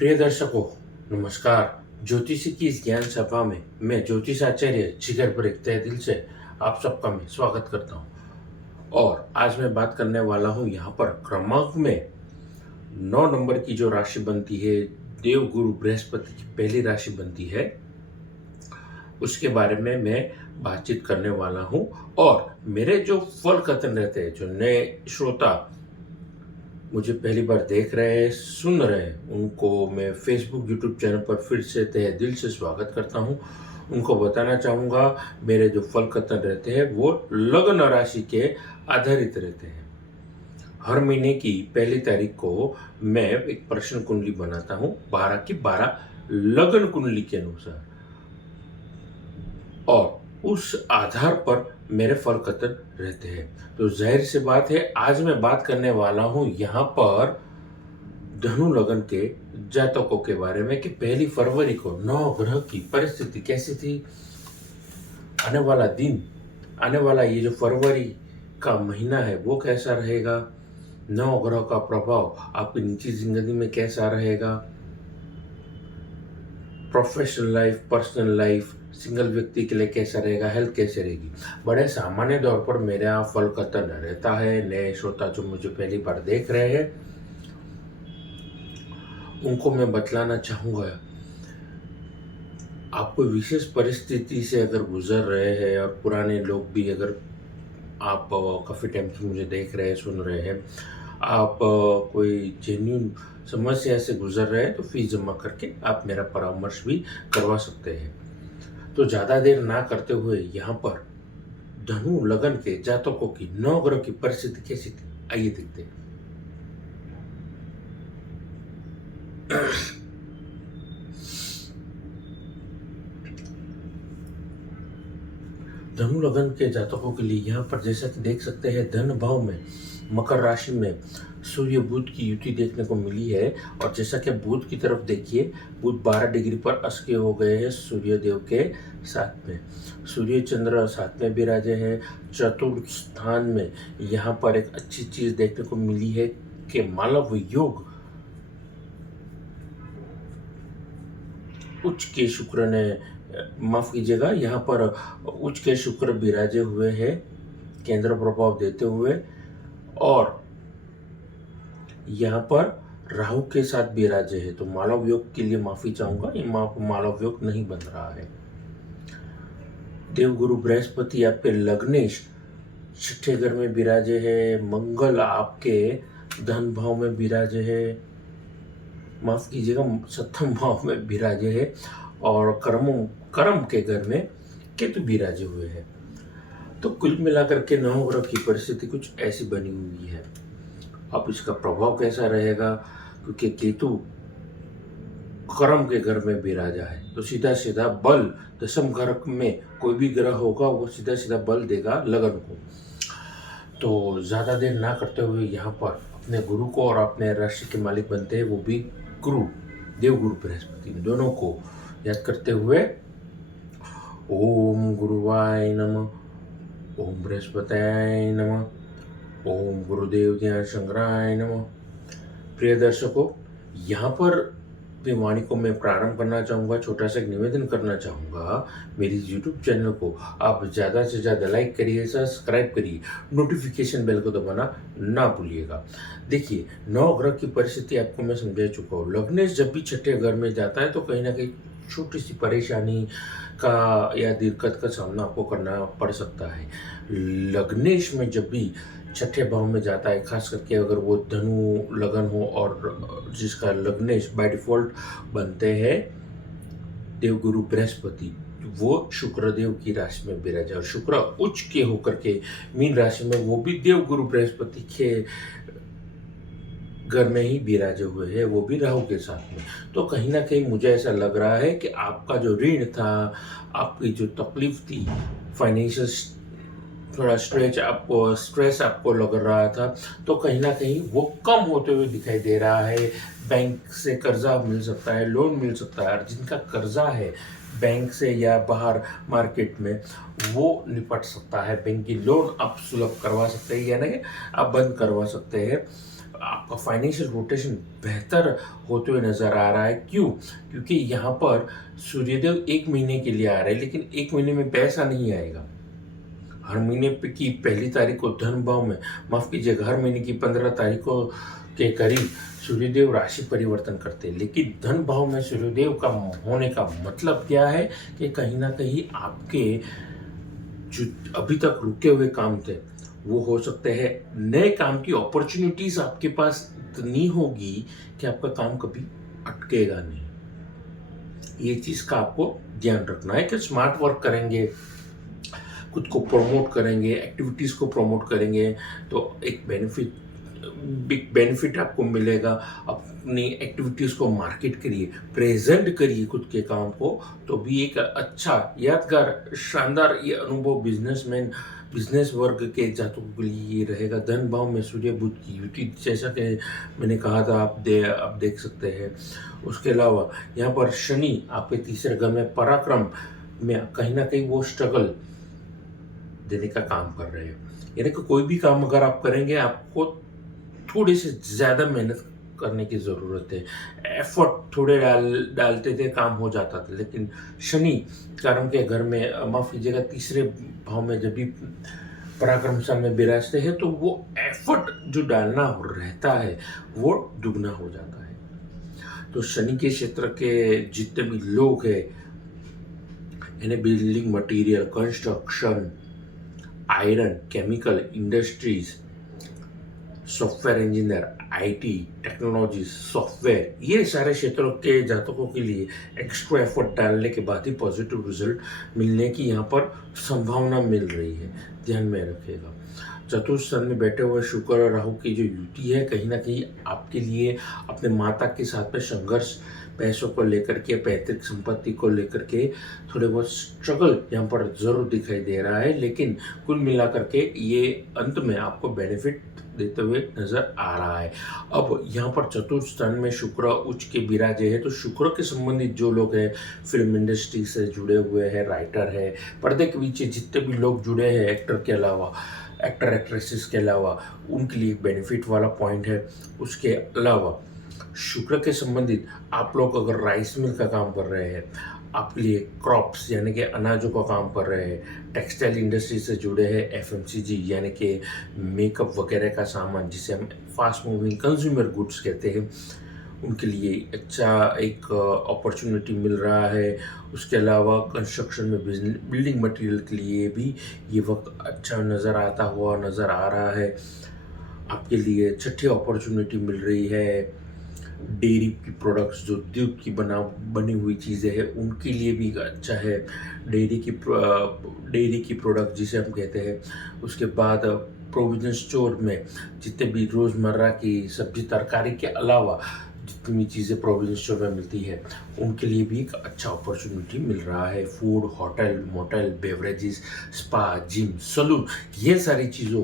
प्रिय दर्शकों, नमस्कार। ज्योतिषी की इस ज्ञान सभा में मैं ज्योतिषाचार्य जिगर पर एक तहे दिल से आप सबका मैं स्वागत करता हूँ। और आज मैं बात करने वाला हूँ यहाँ पर क्रमांक में 9 नंबर की जो राशि बनती है, देव गुरु बृहस्पति की पहली राशि बनती है, उसके बारे में मैं बातचीत करने वाला हूँ। और मेरे जो फल कथन रहते हैं, जो नए श्रोता मुझे पहली बार देख रहे हैं, सुन रहे हैं, उनको मैं फेसबुक यूट्यूब चैनल पर फिर से तहे दिल से स्वागत करता हूं। उनको बताना चाहूँगा, मेरे जो फल कथन रहते हैं वो लग्न राशि के आधारित रहते हैं। हर महीने की पहली तारीख को मैं एक प्रश्न कुंडली बनाता हूँ 12 की 12 लग्न कुंडली के अनुसार, और उस आधार पर मेरे फल कथन रहते हैं। तो जाहिर सी बात है, आज मैं बात करने वाला हूं यहाँ पर धनु लग्न के जातकों के बारे में कि पहली फरवरी को 9 ग्रह की परिस्थिति कैसी थी, आने वाला दिन, आने वाला ये जो फरवरी का महीना है वो कैसा रहेगा, 9 ग्रह का प्रभाव आपकी निजी जिंदगी में कैसा रहेगा, professional life, personal life, single व्यक्ति के लिए कैसा रहेगा, हेल्थ कैसे रहेगी। बड़े सामान्य तौर पर मेरा फल कथन रहता है। नए श्रोता जो मुझे पहली बार देख रहे हैं, उनको मैं बतलाना चाहूँगा, आप कोई विशेष परिस्थिति से अगर गुजर रहे हैं, और पुराने लोग भी अगर आप काफ़ी टाइम से मुझे देख रहे हैं, सुन रहे हैं, आप कोई जेन्युइन समस्या से गुजर रहे हैं, तो फीस जमा करके आप मेरा परामर्श भी करवा सकते हैं। तो ज़्यादा देर ना करते हुए यहाँ पर धनु लगन के जातकों की 9 ग्रह की परिस्थिति कैसी थी, आइए देखते हैं। धनु लगन के जातकों के लिए यहाँ पर जैसा कि देख सकते हैं, धन भाव में मकर राशि में सूर्य बुध की युति देखने को मिली है। और जैसा कि बुध की तरफ देखिए, बुध 12 डिग्री पर अस्क्रिय हो गए हैं सूर्य देव के साथ में। सूर्य चंद्र साथ में विराजे हैं। चतुर्थ स्थान में यहाँ पर एक अच्छी चीज देखने को मिली है कि मालव योग उच्च के शुक्र ने, माफ कीजिएगा, यहाँ पर उच्च के शुक्र विराजे हुए हैं केंद्र प्रभाव देते हुए, और यहाँ पर राहु के साथ विराजे है। तो मालव योग के लिए माफी चाहूंगा, ये मालव योग नहीं बन रहा है। देवगुरु बृहस्पति आपके लग्नेश छठे घर में विराजे है। मंगल आपके धन भाव में विराजे है, माफ कीजिएगा, सप्तम भाव में विराजे है। और कर्म के घर में केतु विराजे हुए हैं। तो कुल मिलाकर के 9 ग्रह की परिस्थिति कुछ ऐसी बनी हुई है। अब इसका प्रभाव कैसा रहेगा, क्योंकि केतु कर्म के घर में विराजा है, तो सीधा सीधा बल दशम घर में कोई भी ग्रह होगा वो सीधा सीधा बल देगा लगन को। तो ज्यादा देर ना करते हुए यहाँ पर अपने गुरु को, और अपने राशि के मालिक बनते हैं वो भी गुरु, देव गुरु बृहस्पति, दोनों को याद करते हुए ओम गुरुवाय नमः, ओम बृहस्पत्याय नमः, ओम गुरुदेव ज्ञान संग्रहाय नमः। प्रिय दर्शकों, यहाँ पर अपनी वाणी को मैं प्रारंभ करना चाहूँगा। छोटा सा एक निवेदन करना चाहूँगा, मेरी YouTube चैनल को आप ज़्यादा से ज़्यादा लाइक करिए, सब्सक्राइब करिए, नोटिफिकेशन बेल को दबाना ना भूलिएगा। देखिए, 9 ग्रह की परिस्थिति आपको मैं समझा चुका हूँ। लग्नेश जब भी छठे घर में जाता है तो कहीं ना कहीं छोटी सी परेशानी का या दिक्कत का सामना आपको करना पड़ सकता है। लग्नेश में जब भी छठे भाव में जाता है, खास करके अगर वो धनु लगन हो और जिसका लग्नेश बाय डिफॉल्ट बनते हैं देवगुरु बृहस्पति, वो शुक्रदेव की राशि में विराजा, और शुक्र उच्च के होकर के मीन राशि में, वो भी देवगुरु बृहस्पति के घर में ही विराजे हुए हैं, वो भी राहु के साथ में। तो कहीं ना कहीं मुझे ऐसा लग रहा है कि आपका जो ऋण था, आपकी जो तकलीफ थी, फाइनेंशियल थोड़ा स्ट्रेस आपको लग रहा था, तो कहीं ना कहीं वो कम होते हुए दिखाई दे रहा है। बैंक से कर्जा मिल सकता है, लोन मिल सकता है, और जिनका कर्जा है बैंक से या बाहर मार्केट में, वो निपट सकता है। बैंक की लोन आप सुलभ करवा सकते हैं, यानी कि आप बंद करवा सकते हैं। आपका फाइनेंशियल रोटेशन बेहतर होते हुए नज़र आ रहा है। क्यों? क्योंकि यहाँ पर सूर्यदेव 1 महीने के लिए आ रहे हैं, लेकिन 1 महीने में पैसा नहीं आएगा। हर महीने की पहली तारीख को धन भाव में, माफ़ कीजिएगा, हर महीने की 15 तारीख को के करीब सूर्यदेव राशि परिवर्तन करते हैं। लेकिन धन भाव में सूर्यदेव का होने का मतलब क्या है कि कहीं ना कहीं आपके जो अभी तक रुके हुए काम थे वो हो सकते हैं, नए काम की अपॉर्चुनिटीज आपके पास इतनी होगी कि आपका काम कभी अटकेगा नहीं। ये चीज़ का आपको ध्यान रखना है कि स्मार्ट वर्क करेंगे, खुद को प्रमोट करेंगे, एक्टिविटीज़ को प्रमोट करेंगे, तो एक बिग बेनिफिट आपको मिलेगा। अपनी एक्टिविटीज़ को मार्केट करिए, प्रेजेंट करिए खुद के काम को, तो भी एक अच्छा यादगार शानदार ये अनुभव बिजनेस वर्ग के जातकों के लिए ये रहेगा। धन भाव में सूर्य बुध की युति, जैसा कि मैंने कहा था, आप देख सकते हैं। उसके अलावा यहाँ पर शनि आपके तीसरे घर में पराक्रम में कहीं ना कहीं वो स्ट्रगल देने का काम कर रहे हैं। यानी कि कोई भी काम अगर आप करेंगे, आपको थोड़ी से ज़्यादा मेहनत करने की ज़रूरत है। एफर्ट थोड़े डालते थे, काम हो जाता था। लेकिन शनि कर्म के घर में, माफ़ कीजिएगा, तीसरे भाव में जब भी पराक्रम सन में विराजते हैं, तो वो एफर्ट जो डालना रहता है वो दुगना हो जाता है। तो शनि के क्षेत्र के जितने भी लोग हैं, यानी building material, construction, iron, chemical industries, software engineer, IT, technology, software, ये सारे क्षेत्रों के जातकों के लिए एक्स्ट्रा एफर्ट डालने के बाद ही पॉजिटिव रिजल्ट मिलने की यहाँ पर संभावना मिल रही है। ध्यान में रखिएगा। चतुर्थ स्थान में बैठे हुए शुक्र और राहु की जो युति है, कहीं ना कहीं आपके लिए अपने माता के साथ में संघर्ष, पैसों को लेकर के, पैतृक संपत्ति को लेकर के थोड़े बहुत स्ट्रगल यहाँ पर जरूर दिखाई दे रहा है। लेकिन कुल मिलाकर के ये अंत में आपको बेनिफिट देते हुए नजर आ रहा है। अब यहाँ पर चतुर्थ स्थान में शुक्र उच्च के विराजे है, तो शुक्र के संबंधित जो लोग हैं, फिल्म इंडस्ट्री से जुड़े हुए हैं, राइटर है, पर्दे के पीछे जितने भी लोग जुड़े हैं, एक्टर एक्ट्रेसेस के अलावा, उनके लिए बेनिफिट वाला पॉइंट है। उसके अलावा शुक्र के संबंधित आप लोग अगर राइस मिल का काम कर रहे हैं, आपके लिए क्रॉप्स यानी कि अनाजों का काम कर रहे हैं, टेक्सटाइल इंडस्ट्री से जुड़े हैं, एफएमसीजी यानी कि मेकअप वगैरह का सामान, जिसे हम फास्ट मूविंग कंज्यूमर गुड्स कहते हैं, उनके लिए अच्छा एक अपॉर्चुनिटी मिल रहा है। उसके अलावा कंस्ट्रक्शन में बिल्डिंग मटेरियल के लिए भी ये वक्त अच्छा नज़र आ रहा है। आपके लिए छठी अपॉर्चुनिटी मिल रही है। डेयरी की प्रोडक्ट्स, जो दूध की बनी हुई चीज़ें हैं, उनके लिए भी अच्छा है। डेयरी की प्रोडक्ट जिसे हम कहते हैं। उसके बाद प्रोविजन स्टोर में जितने भी रोज़मर्रा की सब्जी तरकारी के अलावा जितनी भी चीज़ें प्रोविजन स्टोर में मिलती है, उनके लिए भी एक अच्छा अपॉर्चुनिटी मिल रहा है। Food, hotel, motel, beverages, spa, gym, salon, ये सारी चीज़ों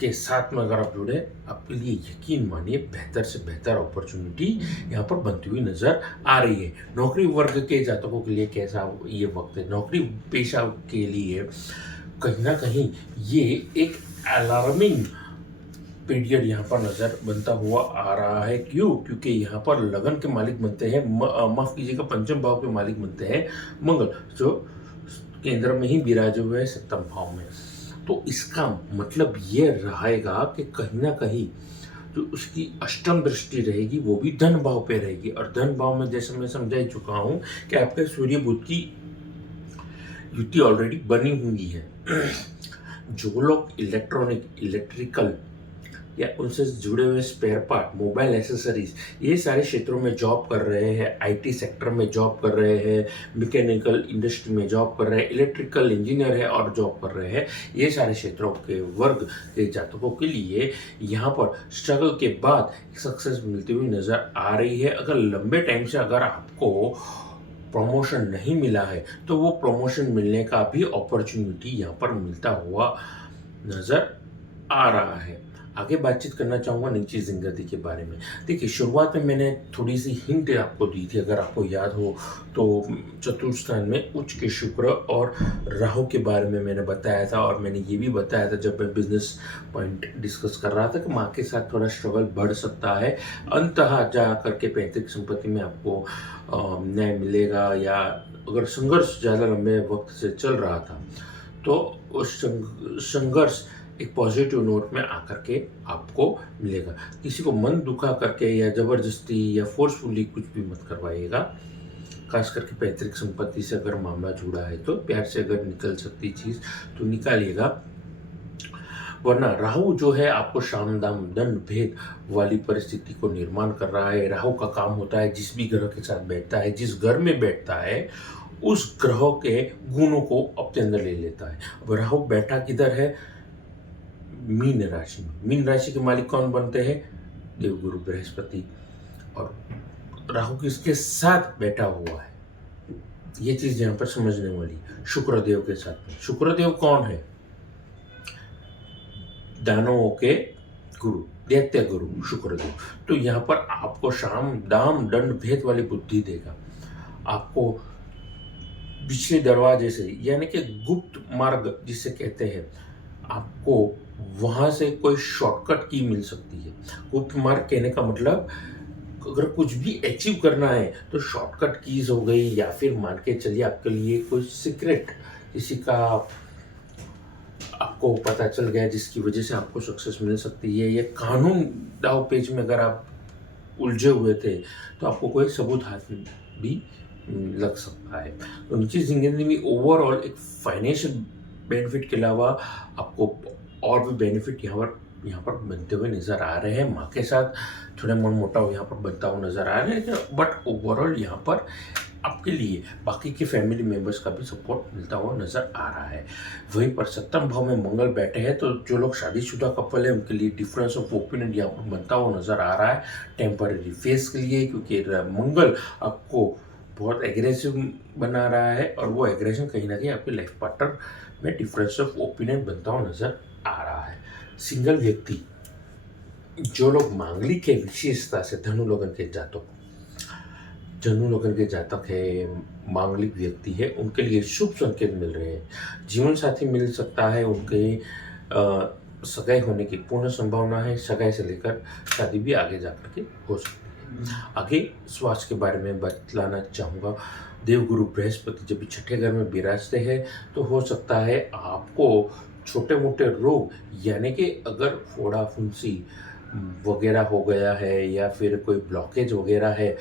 के साथ में अगर आप जुड़े, आपके लिए यकीन मानिए बेहतर से बेहतर अपॉर्चुनिटी यहाँ पर बनती हुई नजर आ रही है। नौकरी वर्ग के जातकों के लिए कैसा ये वक्त है? नौकरी पेशा के लिए कहीं ना कहीं ये एक अलार्मिंग पीरियड यहाँ पर नजर बनता हुआ आ रहा है। क्यों? क्योंकि यहाँ पर लगन के मालिक बनते हैं, माफ कीजिएगा, पंचम भाव के मालिक बनते हैं मंगल, जो केंद्र में ही विराजे हुए है, सप्तम भाव में। तो इसका मतलब ये रहेगा कि कहीं ना कहीं जो उसकी अष्टम दृष्टि रहेगी वो भी धन भाव पे रहेगी। और धन भाव में जैसे मैं समझा ही चुका हूं कि आपके सूर्य बुध की युति ऑलरेडी बनी हुई है। जो लोग इलेक्ट्रिकल या उनसे जुड़े हुए स्पेयर पार्ट, मोबाइल एसेसरीज, ये सारे क्षेत्रों में जॉब कर रहे हैं, आईटी सेक्टर में जॉब कर रहे हैं, मैकेनिकल इंडस्ट्री में जॉब कर रहे हैं, इलेक्ट्रिकल इंजीनियर है और जॉब कर रहे हैं, ये सारे क्षेत्रों के वर्ग के जातकों के लिए यहाँ पर स्ट्रगल के बाद सक्सेस मिलती हुई नज़र आ रही है। अगर लंबे टाइम से अगर आपको प्रमोशन नहीं मिला है, तो वो प्रमोशन मिलने का भी अपॉर्चुनिटी यहाँ पर मिलता हुआ नज़र आ रहा है। आगे बातचीत करना चाहूँगा निजी ज़िंदगी के बारे में। देखिए, शुरुआत में मैंने थोड़ी-सी हिंट आपको दी थी, अगर आपको याद हो तो चतुर्थ स्थान में उच्च के शुक्र और राहु के बारे में मैंने बताया था, और मैंने ये भी बताया था जब मैं बिज़नेस पॉइंट डिस्कस कर रहा था कि माँ के साथ थोड़ा स्ट्रगल बढ़ सकता है। अंततः जा करके पैतृक संपत्ति में आपको न्याय मिलेगा, या अगर संघर्ष ज़्यादा लंबे वक़्त से चल रहा था, तो उस संघर्ष एक पॉजिटिव नोट में आकर के आपको मिलेगा। किसी को मन दुखा करके या ज़बरदस्ती या फ़ोर्सफुली कुछ भी मत करवाइएगा। ख़ास करके पैतृक संपत्ति से अगर मामला जुड़ा है तो प्यार से अगर निकल सकती चीज़ तो निकालिएगा। वरना राहु जो है आपको शाम दाम दंड भेद वाली परिस्थिति को निर्माण कर रहा है। राहु का काम होता है जिस भी ग्रह के साथ बैठता है, जिस घर में बैठता है, उस ग्रह के गुणों को अपने अंदर ले लेता है। अब राहु बैठा किधर है? मीन राशि में। मीन राशि के मालिक कौन बनते हैं? देवगुरु बृहस्पति। और राहु किसके साथ बैठा हुआ है? ये चीज यहाँ पर समझने वाली। शुक्रदेव के साथ में। शुक्रदेव कौन है? दानवों के गुरु, दैत्य गुरु शुक्रदेव। तो यहाँ पर आपको शाम दाम दंड भेद वाली बुद्धि देगा। आपको पिछले दरवाजे से, यानी कि गुप्त मार्ग जिसे कहते हैं, आपको वहां से कोई शॉर्टकट की मिल सकती है। गुप्त मार्ग कहने का मतलब, अगर कुछ भी अचीव करना है तो शॉर्टकट कीज हो गई, या फिर मान के चलिए आपके लिए कोई सीक्रेट किसी का आपको पता चल गया जिसकी वजह से आपको सक्सेस मिल सकती है, या कानून दाव पेच में अगर आप उलझे हुए थे तो आपको कोई सबूत हाथ में भी लग सकता है। तो निजी जिंदगी में ओवरऑल एक फाइनेंशियल बेनिफिट के अलावा आपको और भी बेनिफिट यहाँ पर बनते हुए नज़र आ रहे हैं। माँ के साथ थोड़ा मन मुटाव यहाँ पर बनता हुआ नज़र आ रहे हैं, बट ओवरऑल यहाँ पर आपके लिए बाकी के फैमिली मेंबर्स का भी सपोर्ट मिलता हुआ नज़र आ रहा है। वहीं पर सप्तम भाव में मंगल बैठे हैं, तो जो लोग शादीशुदा कपल है उनके लिए डिफरेंस ऑफ ओपिनियन यहाँ पर बनता हुआ नज़र आ रहा है टेम्पररी फेस के लिए, क्योंकि मंगल आपको बहुत एग्रेसिव बना रहा है, और वो एग्रेशन कहीं ना कहीं आपके लाइफ पार्टनर में डिफरेंस ऑफ ओपिनियन बनता हुआ नज़र आ रहा है। सिंगल व्यक्ति, जो लोग मांगलिक है विशेषता से, धनु लगन के जातक है, मांगलिक व्यक्ति है, उनके लिए शुभ संकेत मिल रहे हैं। जीवन साथी मिल सकता है, उनके सगाई होने की पूर्ण संभावना है। सगाई से लेकर शादी भी आगे जाकर के हो सकती है। आगे स्वास्थ्य के बारे में बतलाना चाहूँगा। देवगुरु बृहस्पति जब भी छठे घर में विराजते हैं तो हो सकता है आपको छोटे मोटे रोग, यानी कि अगर फोड़ा फुंसी वगैरह हो गया है, या फिर कोई ब्लॉकेज वगैरह है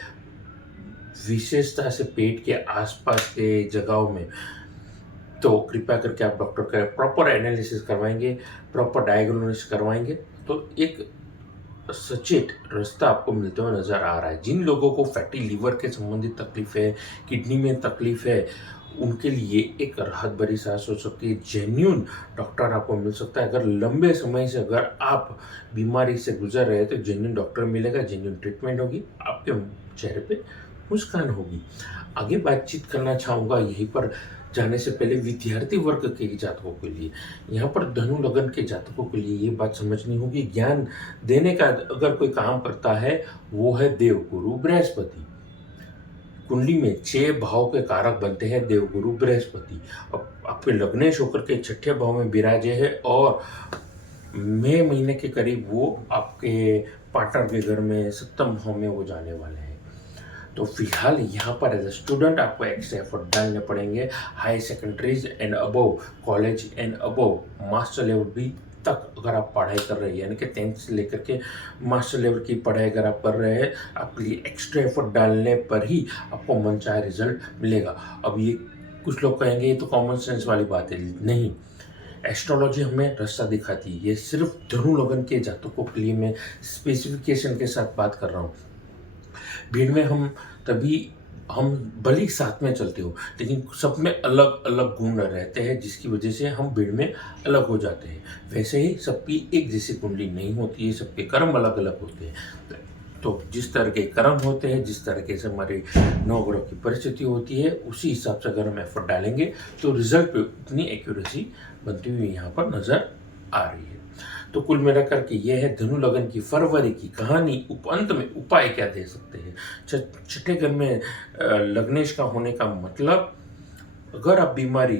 विशेषता से पेट के आसपास के जगहों में, तो कृपया करके आप डॉक्टर का प्रॉपर एनालिसिस करवाएंगे, प्रॉपर डायग्नोसिस करवाएंगे, तो एक सचेत रास्ता आपको मिलते हुए नज़र आ रहा है। जिन लोगों को फैटी लीवर के संबंधित तकलीफ है, किडनी में तकलीफ है, उनके लिए एक राहत भरी सांस हो सकती है। जेन्यून डॉक्टर आपको मिल सकता है। अगर लंबे समय से अगर आप बीमारी से गुजर रहे हैं तो जेन्यून डॉक्टर मिलेगा, जेन्यून ट्रीटमेंट होगी, आपके चेहरे पे मुस्कान होगी। आगे बातचीत करना चाहूँगा यहीं पर जाने से पहले विद्यार्थी वर्ग के जातकों के लिए, यहाँ पर धनु लगन के जातकों के लिए ये बात समझनी होगी, ज्ञान देने का अगर कोई काम करता है वो है देवगुरु बृहस्पति। कुंडली में 6 भाव के कारक बनते हैं देवगुरु बृहस्पति। अब आपके लग्नेश होकर के छठे भाव में विराजे है, और मई महीने के करीब वो आपके पार्टनर के घर में सप्तम भाव में वो जाने वाले हैं। तो फिलहाल यहाँ पर एज ए स्टूडेंट आपको एक्स्ट्रा एफर्ट डालने पड़ेंगे। High secondaries and above, college and above, master level भी तक अगर आप पढ़ाई कर रहे हैं, यानी कि 10th से लेकर के मास्टर लेवल की पढ़ाई अगर आप कर रहे हैं, आपके लिए एक्स्ट्रा एफर्ट डालने पर ही आपको मनचाहे रिजल्ट मिलेगा। अब ये कुछ लोग कहेंगे ये तो कॉमन सेंस वाली बात है, नहीं, एस्ट्रोलॉजी हमें रास्ता दिखाती है। ये सिर्फ धनु लगन के जातकों के लिए मैं स्पेसिफिकेशन के साथ बात कर रहा हूँ। भीड़ में हम भले ही साथ में चलते हो, लेकिन सब में अलग अलग गुण रहते हैं, जिसकी वजह से हम भीड़ में अलग हो जाते हैं। वैसे ही सबकी एक जैसी कुंडली नहीं होती है, सबके कर्म अलग अलग होते हैं। तो जिस तरह के कर्म होते हैं, जिस तरीके से हमारे नवग्रह की परिस्थिति होती है, उसी हिसाब से अगर हम एफर्ट डालेंगे तो रिजल्ट पे उतनी एक्यूरेसी बनती हुई यहाँ पर नज़र आ रही है। तो कुल मिलाकर के ये है धनु लगन की फरवरी की कहानी। अंत में उपाय क्या दे सकते हैं। छठे घर में लग्नेश का होने का मतलब, अगर आप बीमारी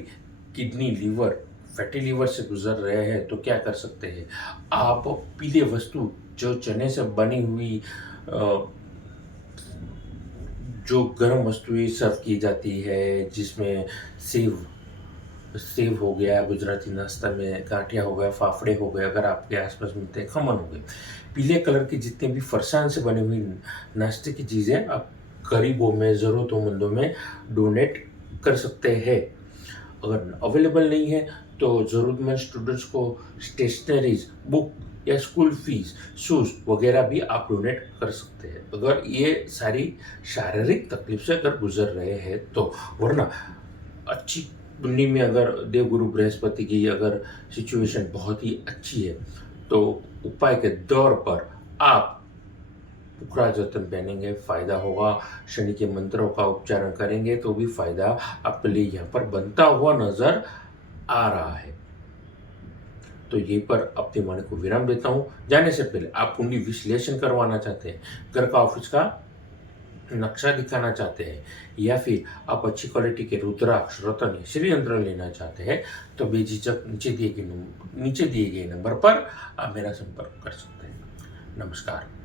किडनी, लीवर, फैटी लीवर से गुजर रहे हैं तो क्या कर सकते हैं। आप पीले वस्तु, जो चने से बनी हुई जो गर्म वस्तुएं सर्व की जाती है, जिसमें सेव सेव हो गया, गुजराती नाश्ता में गाठिया हो गया, फाफड़े हो गए, अगर आपके आसपास मिलते हैं, खमन हो गए, पीले कलर की जितने भी फरसान से बनी हुई नाश्ते की चीज़ें आप गरीबों में, ज़रूरतमंदों में डोनेट कर सकते हैं। अगर अवेलेबल नहीं है तो ज़रूरतमंद स्टूडेंट्स को स्टेशनरीज, बुक या स्कूल फीस, शूज़ वगैरह भी आप डोनेट कर सकते हैं, अगर ये सारी शारीरिक तकलीफ से अगर गुजर रहे हैं तो। वरना अच्छी कुंडली में अगर देवगुरु बृहस्पति की अगर सिचुएशन बहुत ही अच्छी है तो उपाय के दौर पर आप पुखरा जतन पहनेंगे, फायदा होगा। शनि के मंत्रों का उच्चारण करेंगे तो भी फायदा आपके लिए यहाँ पर बनता हुआ नजर आ रहा है। तो यहीं पर अपनी वाणी को विराम देता हूँ। जाने से पहले आप कुंडली विश्लेषण करवाना चाहते हैं, घर का, ऑफिस का नक्शा दिखाना चाहते हैं, या फिर आप अच्छी क्वालिटी के रुद्राक्ष, रत्न, श्री यंत्र लेना चाहते हैं तो बेझिझक नीचे दिए गए नंबर पर आप मेरा संपर्क कर सकते हैं। नमस्कार।